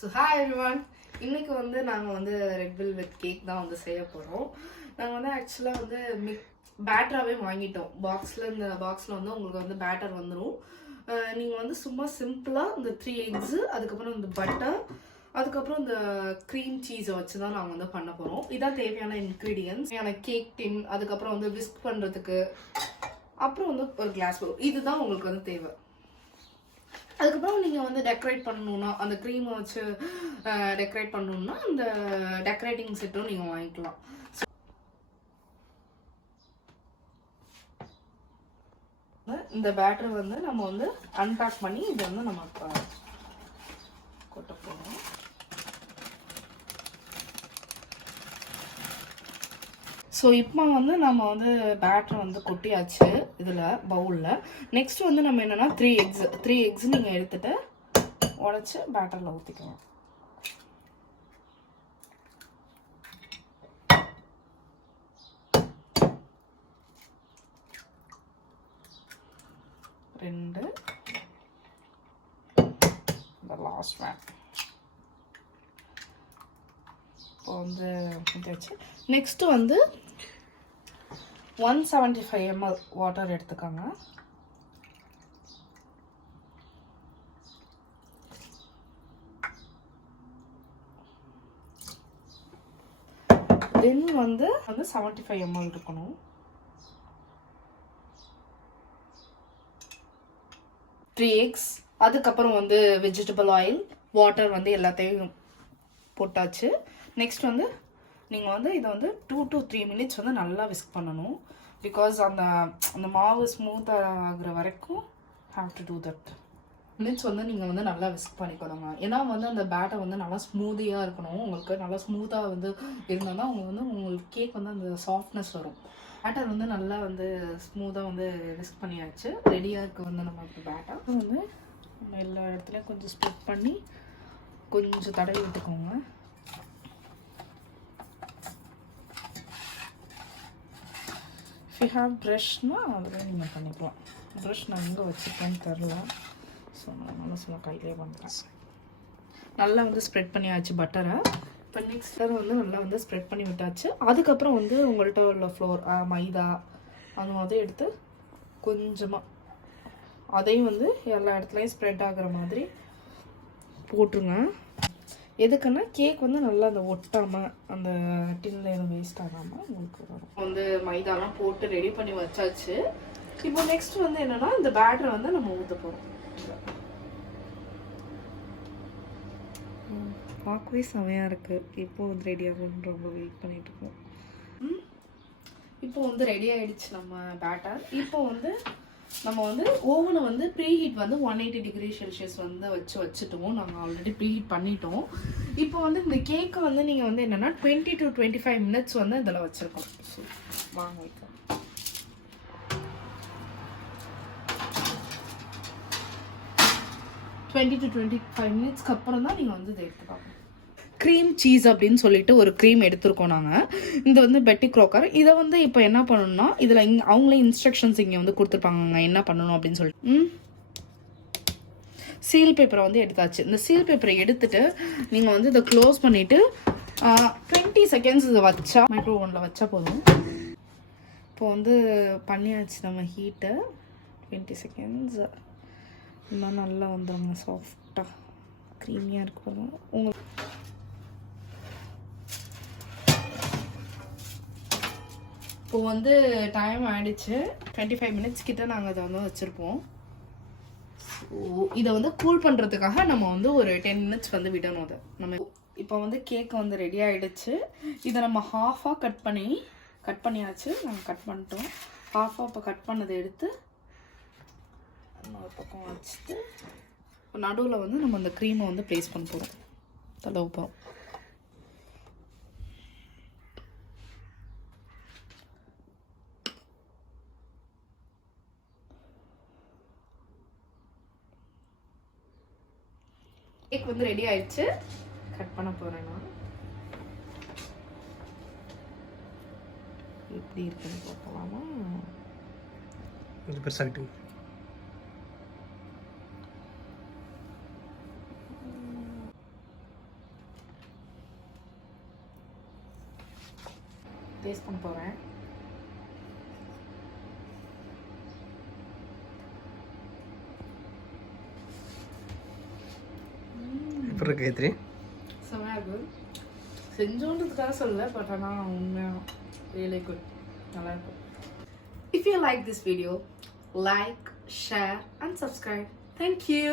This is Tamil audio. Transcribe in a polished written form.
So hi everyone. இன்னைக்கு வந்து நாங்கள் வந்து ரெட் வெல்வெட் கேக் தான் வந்து செய்ய போகிறோம். நாங்கள் வந்து ஆக்சுவலாக வந்து பேட்டராகவே வாங்கிட்டோம். இந்த பாக்ஸில் வந்து உங்களுக்கு வந்து பேட்டர் வந்துடும். நீங்கள் வந்து சும்மா சிம்பிளாக இந்த 3 எக்ஸு, அதுக்கப்புறம் இந்த பட்டர், அதுக்கப்புறம் இந்த க்ரீம் சீஸை வச்சு தான் நாங்கள் வந்து பண்ண போகிறோம். இதான் தேவையான இன்க்ரீடியன்ஸ். கேக் டின், அதுக்கப்புறம் வந்து விஸ்க் பண்ணுறதுக்கு, அப்புறம் வந்து ஒரு கிளாஸ் பவுல், இதுதான் உங்களுக்கு வந்து தேவை. அதுக்கப்புறம் நீங்கள் வந்து டெக்கரேட் பண்ணணுன்னா, அந்த க்ரீமை வச்சு டெக்கரேட் பண்ணணுன்னா அந்த டெக்கரேட்டிங் செட்டும் நீங்கள் வாங்கிக்கலாம். இந்த பேட்டரை வந்து நம்ம வந்து அன்பேக் பண்ணி இதை வந்து நம்ம கொட்ட போகிறோம். ஸோ இப்போ வந்து நம்ம வந்து பேட்டரை வந்து கொட்டியாச்சு இதில் பவுலில். நெக்ஸ்ட் வந்து நம்ம என்னென்னா 3 எக்ஸ் நீங்கள் எடுத்துகிட்டு உடச்சி பேட்டரில் ஊற்றிக்கலாம். ரெண்டு, இந்த லாஸ்ட் ஒன். இப்போ வந்து ஊற்றியாச்சு. நெக்ஸ்ட்டு வந்து 175 ml வாட்டர் எடுத்துக்கோங்க. தென் வந்து 75 ml இருக்கணும். த்ரீ எக்ஸ், அதுக்கப்புறம் வந்து வெஜிடபிள் ஆயில், வாட்டர் வந்து எல்லாத்தையும் போட்டாச்சு. நெக்ஸ்ட் வந்து நீங்கள் வந்து இதை வந்து 2 to 3 minutes வந்து நல்லா விஸ்க் பண்ணணும். பிகாஸ் அந்த மாவு ஸ்மூத்தாக ஆகுற வரைக்கும் have to do that. Minutes வந்து நீங்கள் வந்து நல்லா விஸ்க் பண்ணிக்கணுங்க. ஏன்னா வந்து அந்த பேட்டர் வந்து நல்லா ஸ்மூதியாக இருக்கணும். உங்களுக்கு நல்லா ஸ்மூத்தாக வந்து இருந்தால் தான் உங்களுக்கு கேக் வந்து அந்த சாஃப்ட்னஸ் வரும். பேட்டர் வந்து நல்லா வந்து ஸ்மூத்தாக வந்து விஸ்க் பண்ணியாச்சு. ரெடியாக இருக்குது வந்து நமக்கு பேட்டர் வந்து நம்ம எல்லா இடத்துலையும் கொஞ்சம் ஸ்ப்ரெட் பண்ணி கொஞ்சம் தடவி விட்டுக்கோங்க. இஃப் யூ ஹேவ் ப்ரஷ்னால் அதில் நீங்கள் பண்ணிக்கலாம். ப்ரஷ் நான் எங்கே வச்சுருக்கேன்னு தெரில, ஸோ நான் நல்லா சும்மா கையிலே பண்ணுறேன். நல்லா வந்து ஸ்ப்ரெட் பண்ணியாச்சு பட்டரை. இப்போ நெக்ஸ்ட் வந்து நல்லா வந்து ஸ்ப்ரெட் பண்ணி விட்டாச்சு. அதுக்கப்புறம் வந்து உங்கள்கிட்ட உள்ள ஃப்ளோர், மைதா, அந்த மாதிரி எடுத்து கொஞ்சமாக அதையும் வந்து எல்லா இடத்துலையும் ஸ்ப்ரெட் ஆகிற மாதிரி போட்டுருங்க. எதுக்குன்னா கேக் வந்து நல்லா அந்த ஒட்டாமல் அந்த டின்ல எதுவும் வேஸ்ட் ஆகாமல் உங்களுக்கு வரும். வந்து மைதாலாம் போட்டு ரெடி பண்ணி வச்சாச்சு. இப்போ நெக்ஸ்ட் வந்து என்னன்னா இந்த பேட்டரை வந்து நம்ம ஊற்ற போகிறோம். பார்க்கவே செமையாக இருக்குது. இப்போ வந்து ரெடி ஆகும்னு ரொம்ப வெயிட் பண்ணிட்டு இருக்கோம். இப்போ வந்து ரெடி ஆகிடுச்சு நம்ம பேட்டர். இப்போ வந்து நம்ம வந்து ஓவனை வந்து ப்ரீஹீட் வந்து 180 டிகிரி செல்சியஸ் வந்து வச்சுட்டோம். நாங்கள் ஆல்ரெடி ப்ரீஹீட் பண்ணிட்டோம். இப்போ வந்து இந்த கேக்கை வந்து நீங்கள் வந்து என்னென்னா 20 to 25 minutes வந்து இதில் வச்சுருக்கோம். ஸோ வாங்க வைக்கலாம். 20 to 25 minutes அப்புறம் தான் நீங்கள் வந்து இதை எடுத்து பார்க்கணும். க்ரீம் சீஸ் அப்படின்னு சொல்லிட்டு ஒரு க்ரீம் எடுத்துருக்கோம் நாங்கள். இது வந்து பெட்டி க்ரோக்கர். இதை வந்து இப்போ என்ன பண்ணணும்னா இதில் அவங்களே இன்ஸ்ட்ரக்ஷன்ஸ் இங்கே வந்து கொடுத்துருப்பாங்க என்ன பண்ணணும் அப்படின்னு சொல்லிட்டு. சீல் பேப்பரை வந்து எடுத்தாச்சு. இந்த சீல் பேப்பரை எடுத்துட்டு நீங்கள் வந்து இதை க்ளோஸ் பண்ணிவிட்டு 20 seconds இதை வச்சா மைக்ரோ ஓவனில் வச்சா போதும். இப்போ வந்து பண்ணியாச்சு நம்ம ஹீட்டை. 20 seconds இன்னும் நல்லா வந்துடுங்க. சாஃப்டாக க்ரீமியாக இருக்கு பாருங்க. உங்களுக்கு இப்போ வந்து டைம் ஆகிடுச்சு. 25 minutes கிட்ட நாங்கள் அதை வந்து வச்சுருப்போம். ஸோ இதை வந்து கூல் பண்ணுறதுக்காக நம்ம வந்து ஒரு 10 minutes வந்து விடணும். அதை நம்ம இப்போ வந்து கேக் வந்து ரெடி ஆகிடுச்சு. இதை நம்ம ஹாஃபாக கட் பண்ணியாச்சு. நாங்கள் கட் பண்ணிட்டோம். ஹாஃபாக இப்போ கட் பண்ணதை எடுத்து ஒரு பக்கம் வச்சுட்டு நடுவில் வந்து நம்ம அந்த க்ரீமை வந்து ப்ளேஸ் பண்ண போகிறோம். தடவுப்போம். கேக் வந்து ரெடி ஆயிடுச்சு. கட் பண்ண போகிறேன் நான். எப்படி இருக்குன்னு பார்க்கலாமா? கொஞ்சம் பெருசாகிட்டு டேஸ்ட் பண்ண போகிறேன். எப்படி இருக்கு காயத்ரி? செம்மையாக இருக்குது. செஞ்சோன்றதுக்காக சொல்லலை, பட் ஆனால் உண்மையாக ரியலி குட், நல்லாயிருக்கும். If you like this video, like, share and subscribe. Thank you.